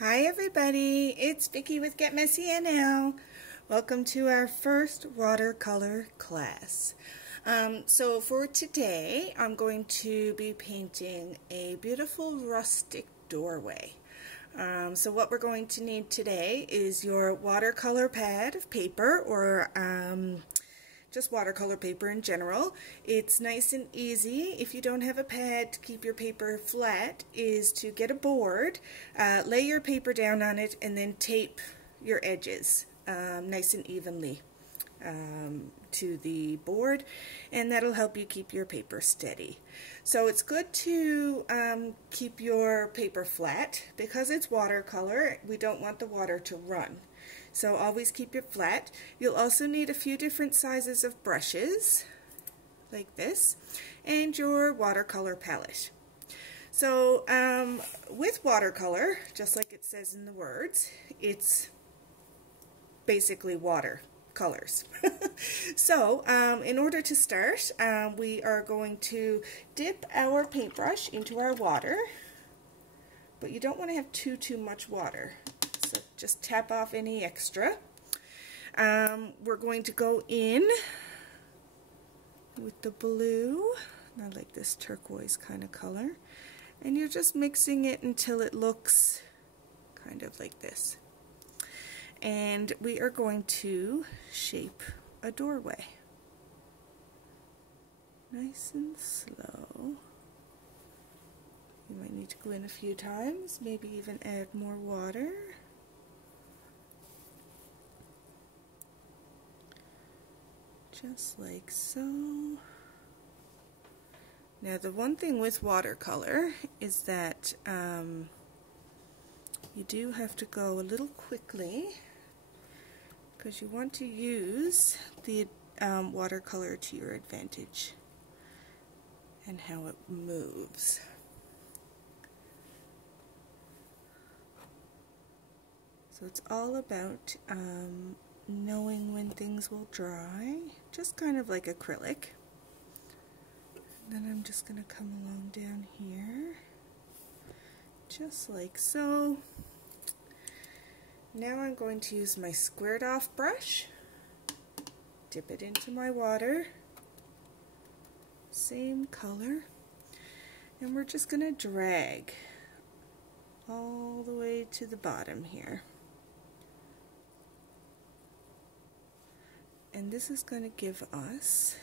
Hi everybody, it's Vicki with Get Messy NL. Welcome to our first watercolor class. So for today, I'm going to be painting a beautiful rustic doorway. So what we're going to need today is your watercolor pad of paper, or just watercolor paper in general. It's nice and easy. If you don't have a pad to keep your paper flat, is to get a board, lay your paper down on it, and then tape your edges nice and evenly to the board, and that'll help you keep your paper steady. So it's good to keep your paper flat. Because it's watercolor, we don't want the water to run. So always keep it flat. You'll also need a few different sizes of brushes, like this, and your watercolor palette. So with watercolor, just like it says in the words, it's basically water colors. So in order to start, we are going to dip our paintbrush into our water, but you don't want to have too much water. So just tap off any extra. We're going to go in with the blue. I like this turquoise kind of color. And you're just mixing it until it looks kind of like this. And we are going to shape a doorway. Nice and slow. You might need to go in a few times, maybe even add more water. Just like so. Now the one thing with watercolor is that you do have to go a little quickly, because you want to use the watercolor to your advantage and how it moves. So it's all about knowing when things will dry, just kind of like acrylic. And then I'm just going to come along down here, just like so. Now I'm going to use my squared off brush, dip it into my water, same color, and we're just going to drag all the way to the bottom here. And this is going to give us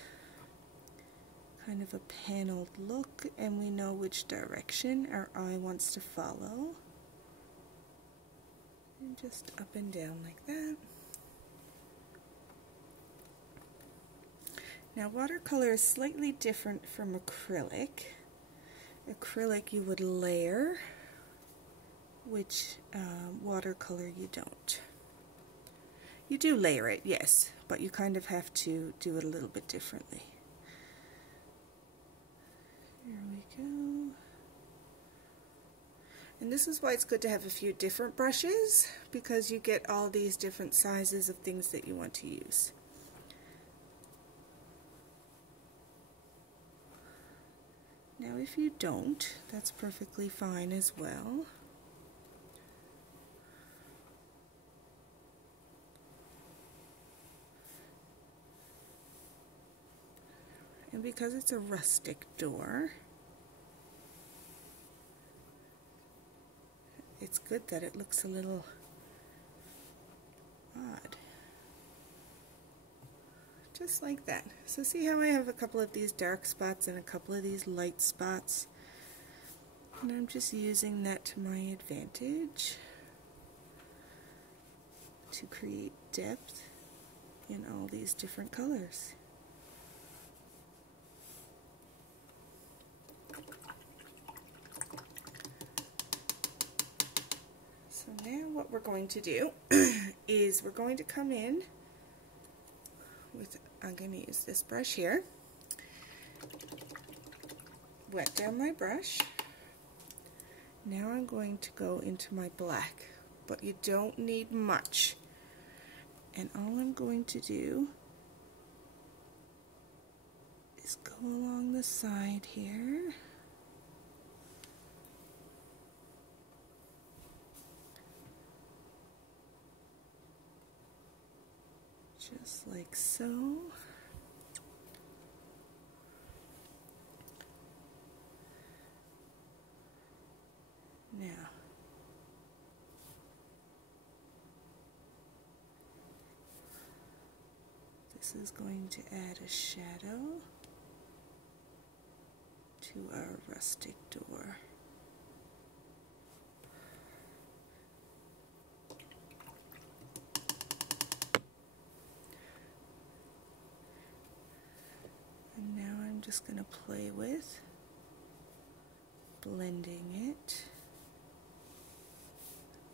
kind of a paneled look, and we know which direction our eye wants to follow. And just up and down like that. Now watercolor is slightly different from acrylic. Acrylic you would layer, which watercolor you don't. You do layer it, yes, but you kind of have to do it a little bit differently. Here we go. And this is why it's good to have a few different brushes, because you get all these different sizes of things that you want to use. Now if you don't, that's perfectly fine as well. And because it's a rustic door, it's good that it looks a little odd. Just like that. So see how I have a couple of these dark spots and a couple of these light spots? And I'm just using that to my advantage to create depth in all these different colors. So now what we're going to do is we're going to come in with, I'm going to use this brush here, wet down my brush. Now I'm going to go into my black, but you don't need much. And all I'm going to do is go along the side here just like so. Now, this is going to add a shadow to our rustic door. And now I'm just going to play with blending it.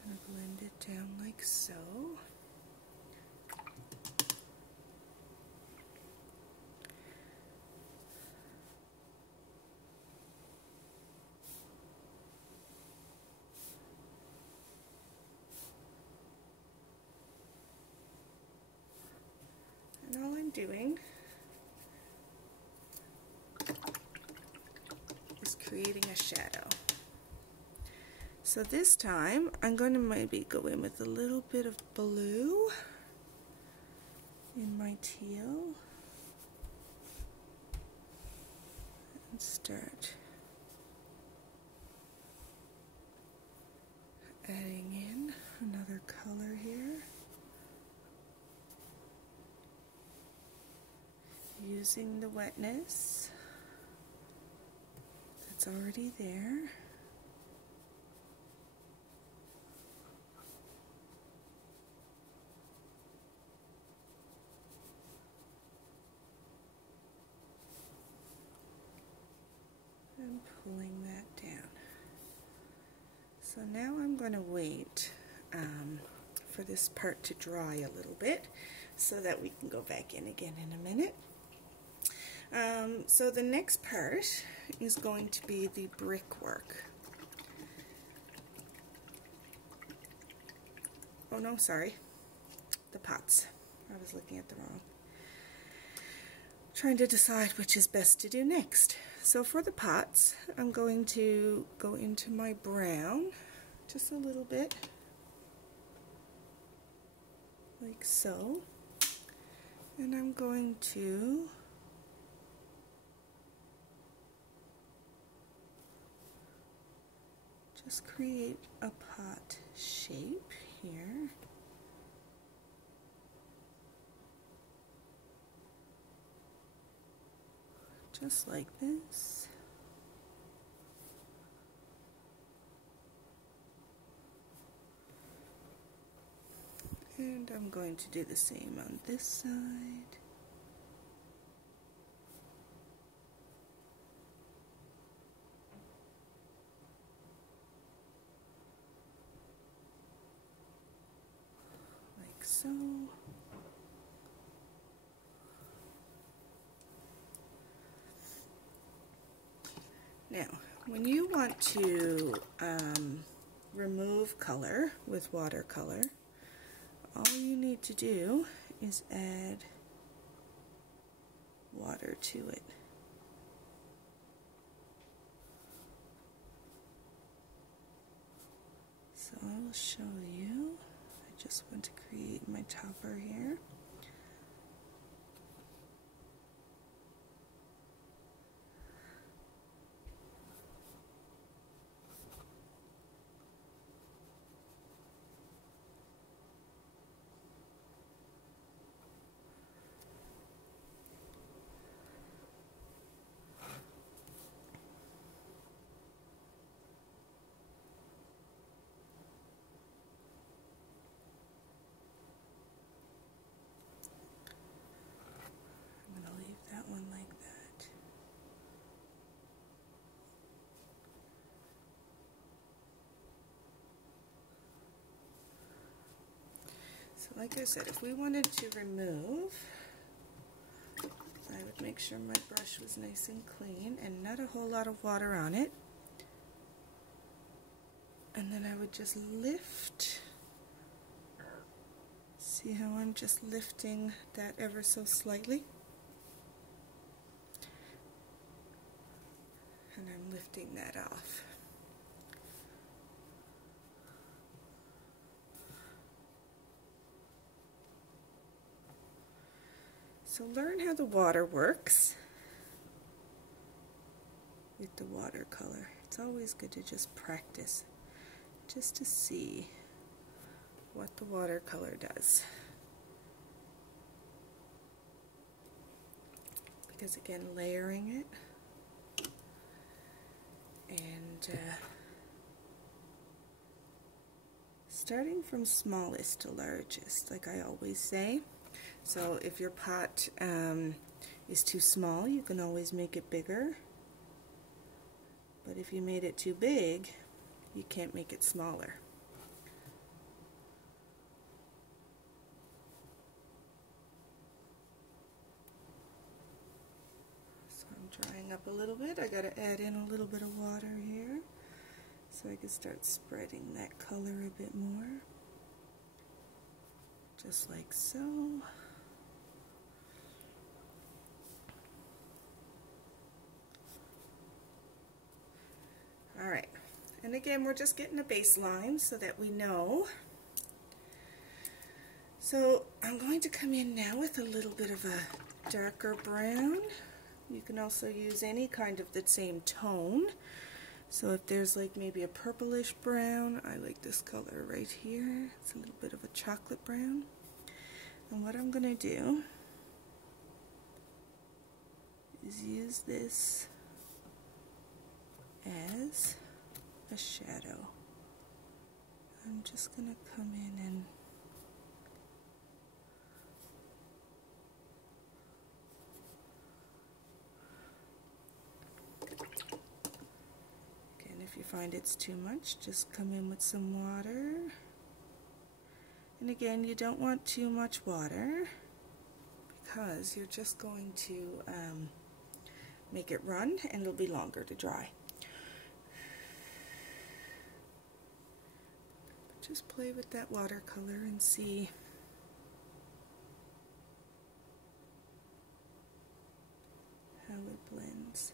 I'm going to blend it down like so. And all I'm doing is creating a shadow. So this time I'm going to maybe go in with a little bit of blue in my teal and start adding in another color here, using the wetness that's already there. And pulling that down. So now I'm going to wait for this part to dry a little bit so that we can go back in again in a minute. So the next part is going to be the brickwork. Oh no, sorry, the pots. I was looking at the wrong. Trying to decide which is best to do next. So for the pots, I'm going to go into my brown just a little bit, like so, and I'm going to just create a pot shape here. Just like this. And I'm going to do the same on this side. Like so. Now, when you want to remove color with watercolor, all you need to do is add water to it. So I will show you. I just want to create my topper here. Like I said, if we wanted to remove, I would make sure my brush was nice and clean and not a whole lot of water on it. And then I would just lift. See how I'm just lifting that ever so slightly? And I'm lifting that off. So learn how the water works with the watercolor. It's always good to just practice, just to see what the watercolor does. Because again, layering it and starting from smallest to largest, like I always say. So if your pot is too small, you can always make it bigger. But if you made it too big, you can't make it smaller. So I'm drying up a little bit. I got to add in a little bit of water here so I can start spreading that color a bit more. Just like so. Alright, and again we're just getting a baseline so that we know. So I'm going to come in now with a little bit of a darker brown. You can also use any kind of the same tone. So if there's like maybe a purplish brown, I like this color right here. It's a little bit of a chocolate brown. And what I'm going to do is use this as a shadow. I'm just going to come in and again, if you find it's too much, just come in with some water. And again, you don't want too much water because you're just going to make it run and it'll be longer to dry. Just play with that watercolor and see how it blends.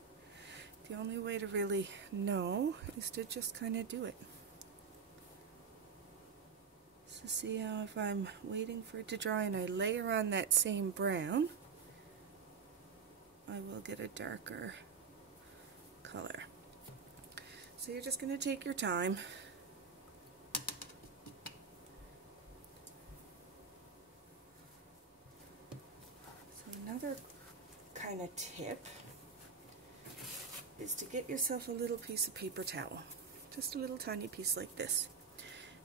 The only way to really know is to just kind of do it. So see how if I'm waiting for it to dry and I layer on that same brown, I will get a darker color. So you're just going to take your time. Another kind of tip is to get yourself a little piece of paper towel, just a little tiny piece like this.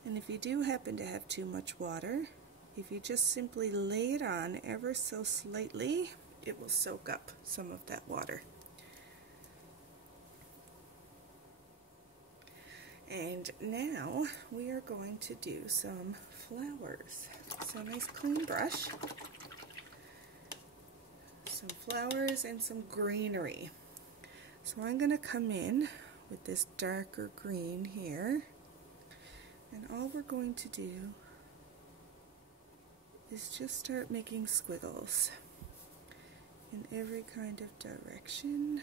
And if you do happen to have too much water, if you just simply lay it on ever so slightly, it will soak up some of that water. And now we are going to do some flowers. So a nice clean brush. Some flowers and some greenery. So I'm going to come in with this darker green here, and all we're going to do is just start making squiggles in every kind of direction.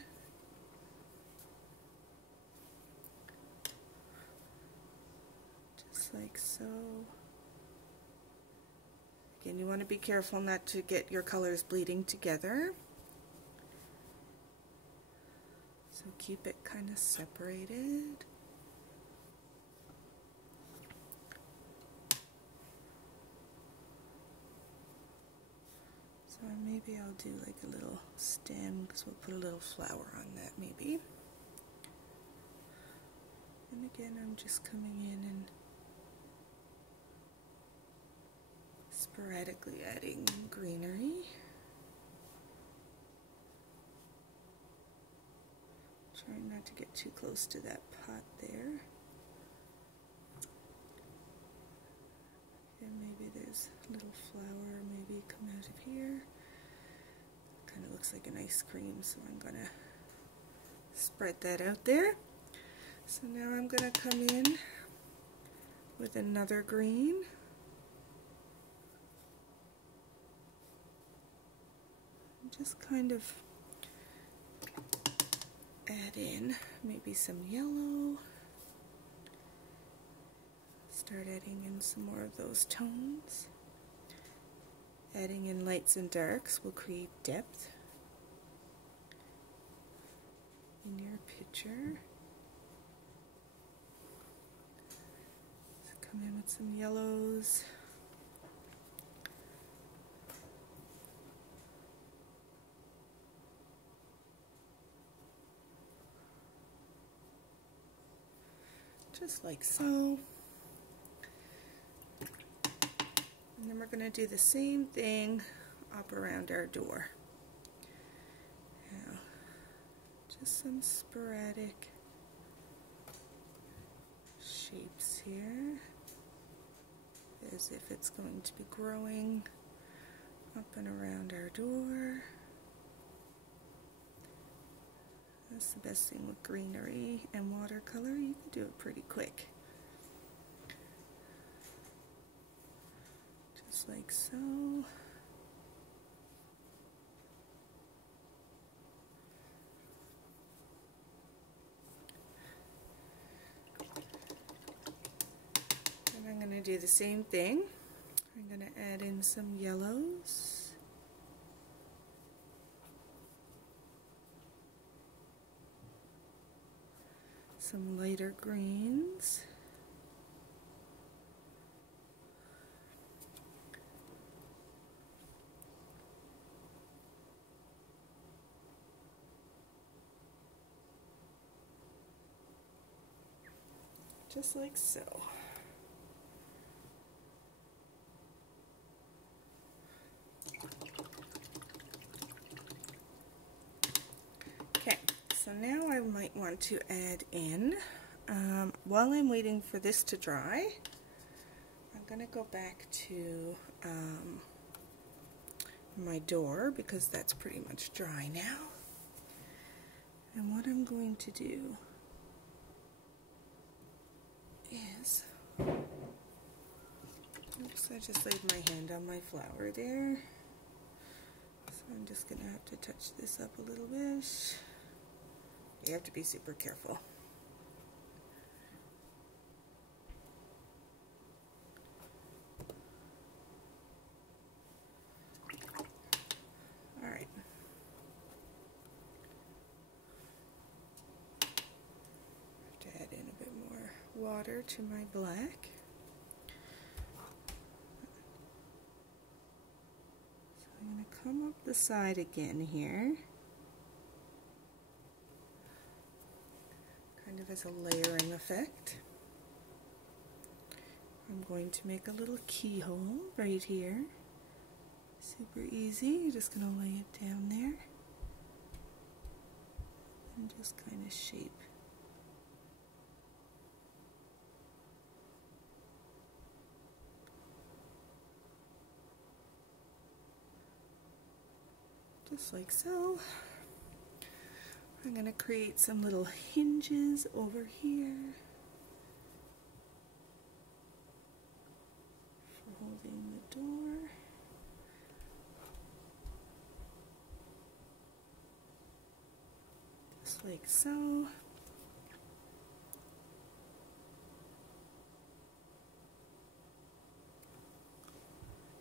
Just like so. Again, you want to be careful not to get your colors bleeding together. So keep it kind of separated. So maybe I'll do like a little stem because we'll put a little flower on that maybe. And again, I'm just coming in and sporadically adding greenery. Trying not to get too close to that pot there. And maybe there's a little flower maybe come out of here. Kind of looks like an ice cream, so I'm going to spread that out there. So now I'm going to come in with another green. Just kind of add in maybe some yellow. Start adding in some more of those tones. Adding in lights and darks will create depth in your picture. So come in with some yellows. Just like so. And then we're going to do the same thing up around our door. Now, just some sporadic shapes here, as if it's going to be growing up and around our door. That's the best thing with greenery and watercolor, you can do it pretty quick. Just like so. And I'm going to do the same thing. I'm going to add in some yellows. Some lighter greens. Just like so. Okay, so now I might want to add in, while I'm waiting for this to dry, I'm going to go back to my door because that's pretty much dry now. And what I'm going to do is, oops, I just laid my hand on my flower there. So I'm just going to have to touch this up a little bit. You have to be super careful. Alright. Have to add in a bit more water to my black. So I'm going to come up the side again here. Kind of as a layering effect. I'm going to make a little keyhole right here. Super easy. You're just going to lay it down there and just kind of shape. Just like so. I'm going to create some little hinges over here for holding the door. Just like so.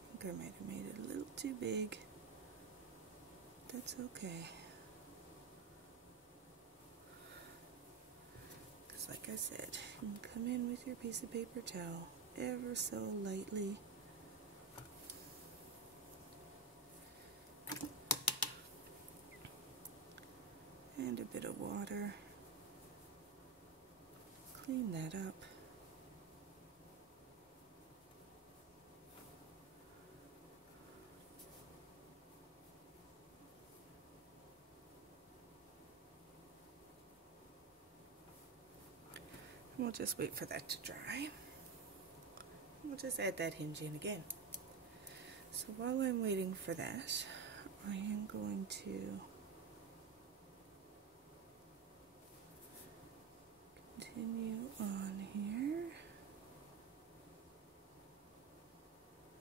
I think I might have made it a little too big. That's okay. Like I said, you can come in with your piece of paper towel ever so lightly. And a bit of water. Clean that up. We'll just wait for that to dry. We'll just add that hinge in again. So while I'm waiting for that, I am going to continue on here.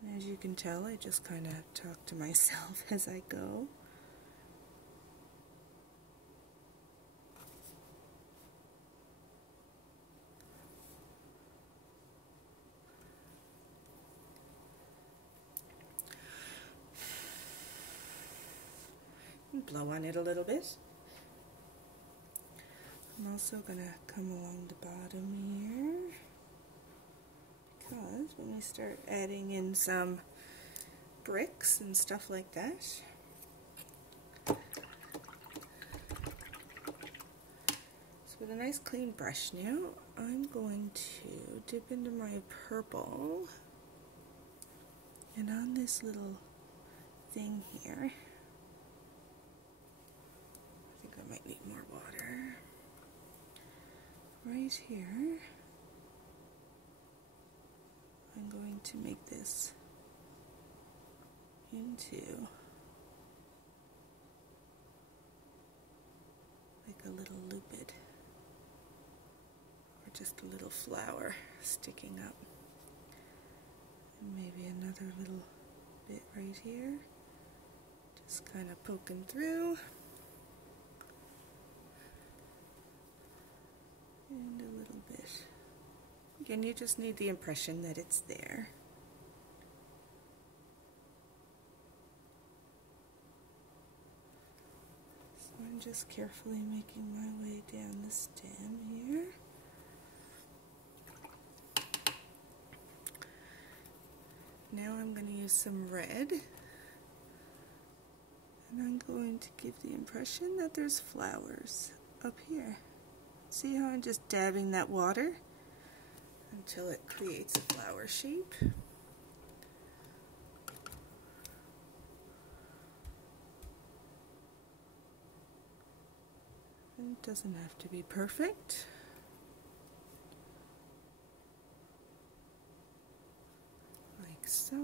And as you can tell, I just kind of talk to myself as I go. blow on it a little bit. I'm also going to come along the bottom here, because when we start adding in some bricks and stuff like that, so with a nice clean brush now, I'm going to dip into my purple, and on this little thing here, I think I might need more water. Right here, I'm going to make this into like a little looped, or just a little flower sticking up, and maybe another little bit right here, just kind of poking through. And a little bit. Again, you just need the impression that it's there. So I'm just carefully making my way down the stem here. Now I'm going to use some red, and I'm going to give the impression that there's flowers up here. See how I'm just dabbing that water until it creates a flower shape. It doesn't have to be perfect. Like so.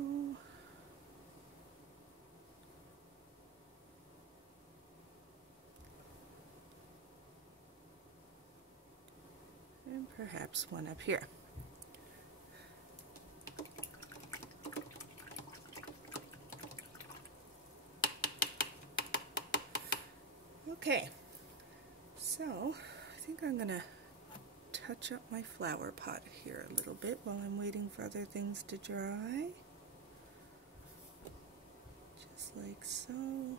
And perhaps one up here. Okay, so I think I'm going to touch up my flower pot here a little bit while I'm waiting for other things to dry. Just like so.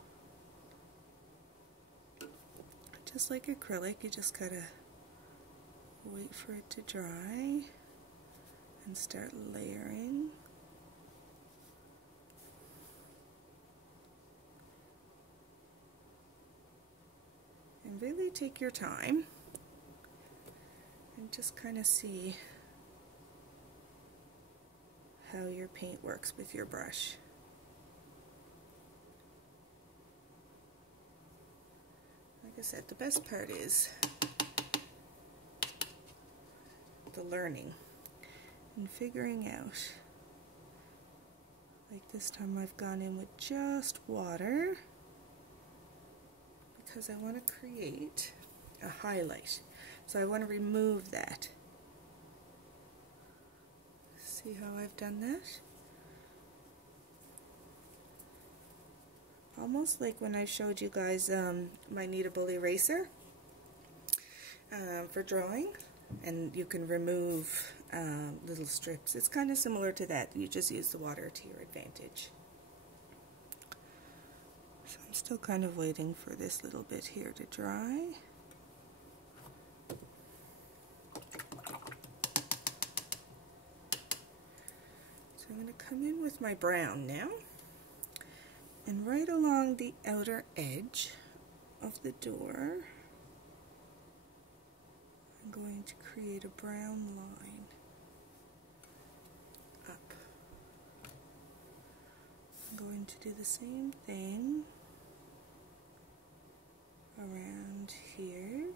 Just like acrylic, you just gotta wait for it to dry and start layering. And really take your time and just kind of see how your paint works with your brush. Like I said, the best part is the learning and figuring out. Like this time I've gone in with just water because I want to create a highlight. So I want to remove that. See how I've done that? Almost like when I showed you guys my kneadable eraser for drawing. And you can remove little strips. It's kind of similar to that. You just use the water to your advantage. So I'm still kind of waiting for this little bit here to dry. So I'm going to come in with my brown now. And right along the outer edge of the door, I'm going to create a brown line up. I'm going to do the same thing around here,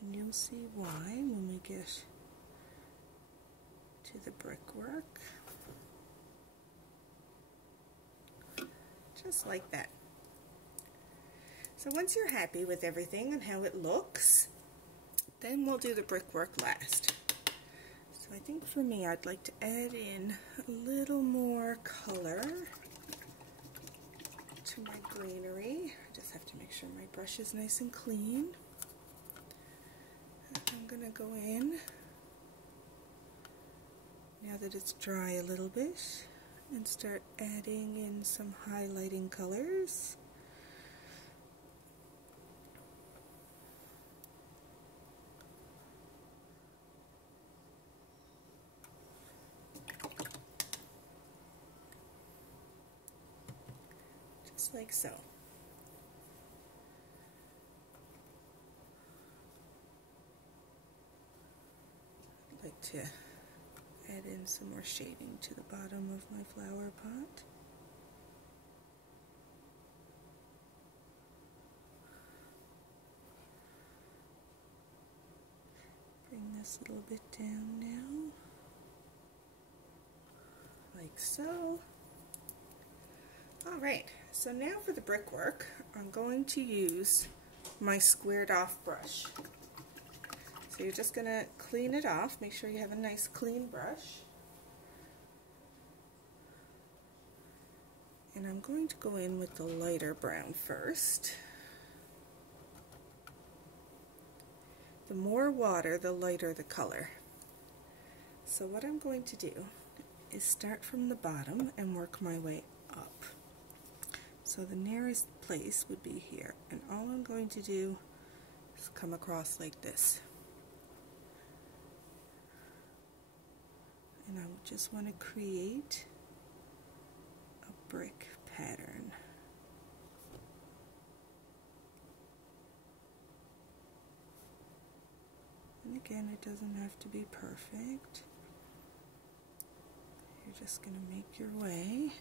and you'll see why when we get to the brickwork. Just like that. So once you're happy with everything and how it looks, then we'll do the brickwork last. So I think for me, I'd like to add in a little more color to my greenery. I just have to make sure my brush is nice and clean. And I'm going to go in, now that it's dry a little bit, and start adding in some highlighting colors. Just like so. I'd like to add in some more shading to the bottom of my flower pot. Bring this a little bit down now, like so. Alright, so now for the brickwork, I'm going to use my squared off brush. So you're just going to clean it off, make sure you have a nice clean brush. And I'm going to go in with the lighter brown first. The more water, the lighter the color. So what I'm going to do is start from the bottom and work my way up. So the nearest place would be here, and all I'm going to do is come across like this. And I just want to create a brick pattern. And again, it doesn't have to be perfect. You're just going to make your way.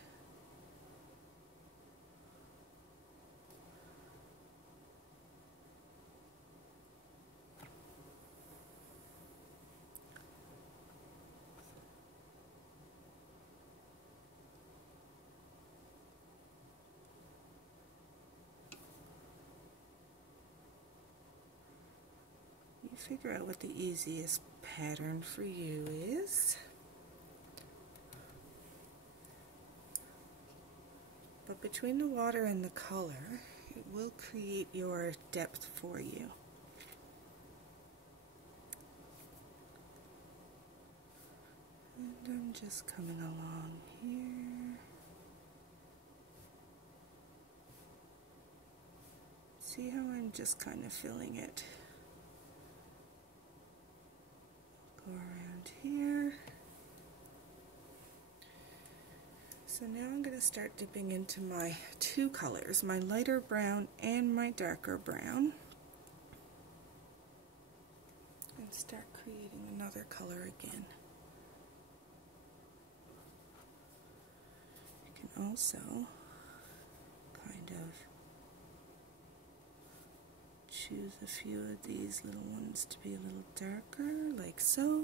Figure out what the easiest pattern for you is. But between the water and the color, it will create your depth for you. And I'm just coming along here. See how I'm just kind of filling it. Go around here. So now I'm going to start dipping into my two colors, my lighter brown and my darker brown, and start creating another color again. You can also kind of choose a few of these little ones to be a little darker, like so.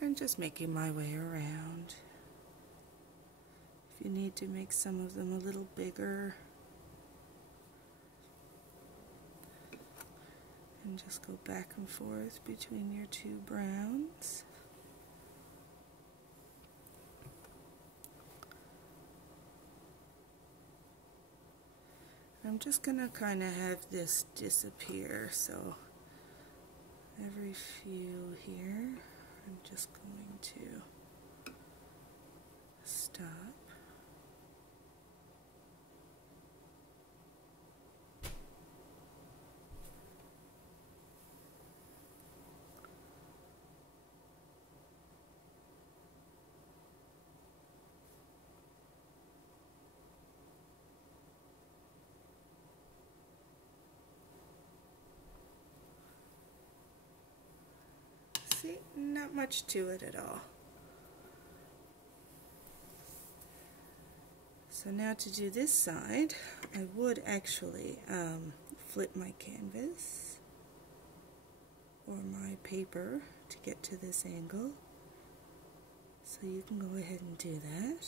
And just making my way around. If you need to make some of them a little bigger, and just go back and forth between your two browns. I'm just going to kind of have this disappear, so every few here I'm just going to stop. See, not much to it at all. So now to do this side, I would actually flip my canvas or my paper to get to this angle. So you can go ahead and do that.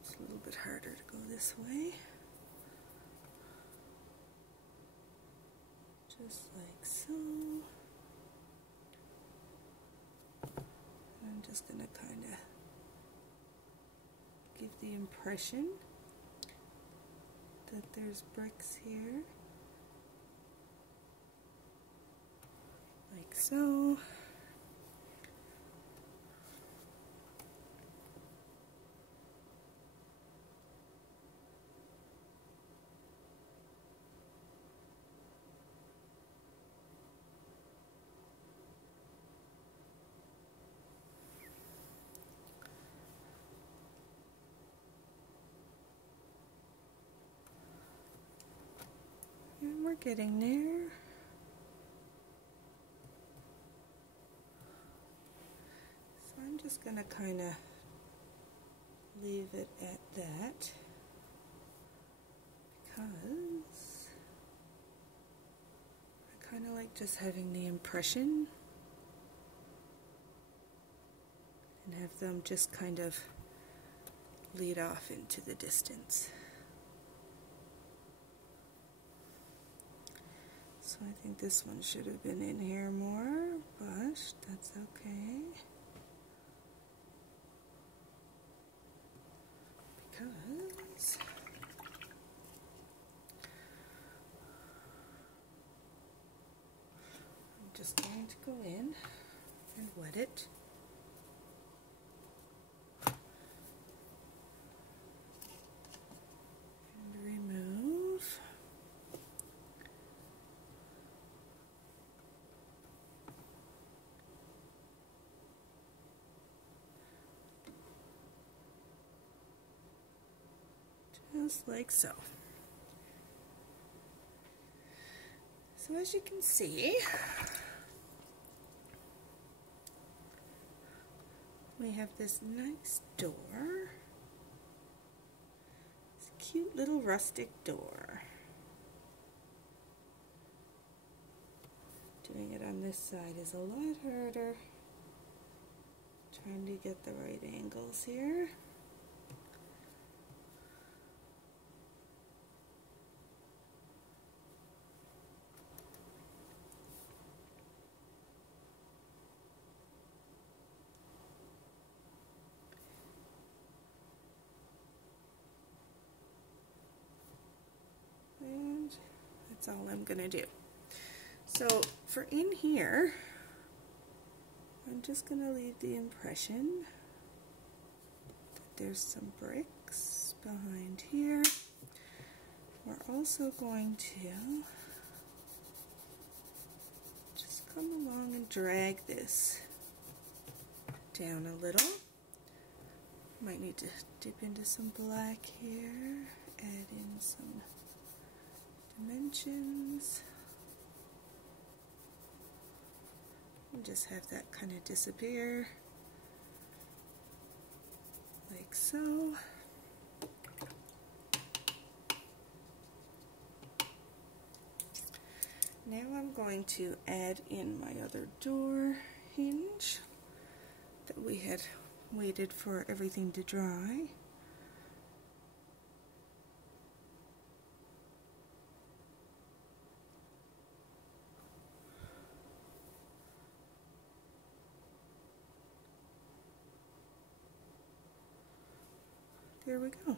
It's a little bit harder to go this way. Just like so. I'm just going to kind of give the impression that there's bricks here, like so. And we're getting there. So I'm just going to kind of leave it at that because I kind of like just having the impression and have them just kind of lead off into the distance. So I think this one should have been in here more, but that's okay. Because I'm just going to go in and wet it. And remove. Just like so. So as you can see, we have this nice door, this cute little rustic door. Doing it on this side is a lot harder. Trying to get the right angles here. And that's all I'm going to do. So for in here, I'm just going to leave the impression that there's some bricks behind here. We're also going to just come along and drag this down a little. Might need to dip into some black here, add in some dimensions, and just have that kind of disappear like so. Now I'm going to add in my other door hinge that we had waited for everything to dry. There we go.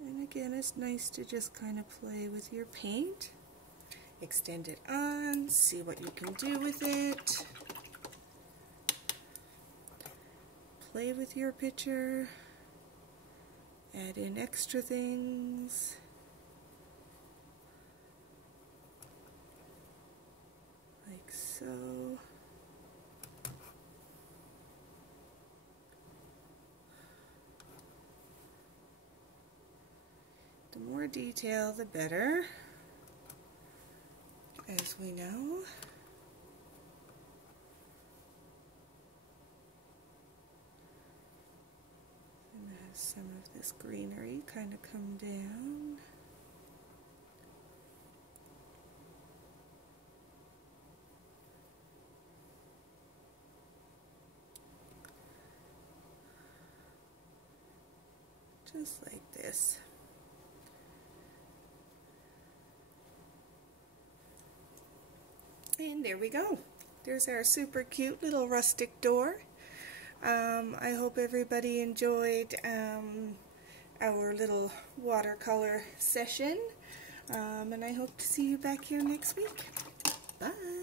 And again, it's nice to just kind of play with your paint. Extend it on, see what you can do with it. Play with your picture. Add in extra things. Like so. The more detail, the better, as we know. And as some of this greenery kind of come down. Just like this. And there we go. There's our super cute little rustic door. I hope everybody enjoyed our little watercolor session, and I hope to see you back here next week. Bye!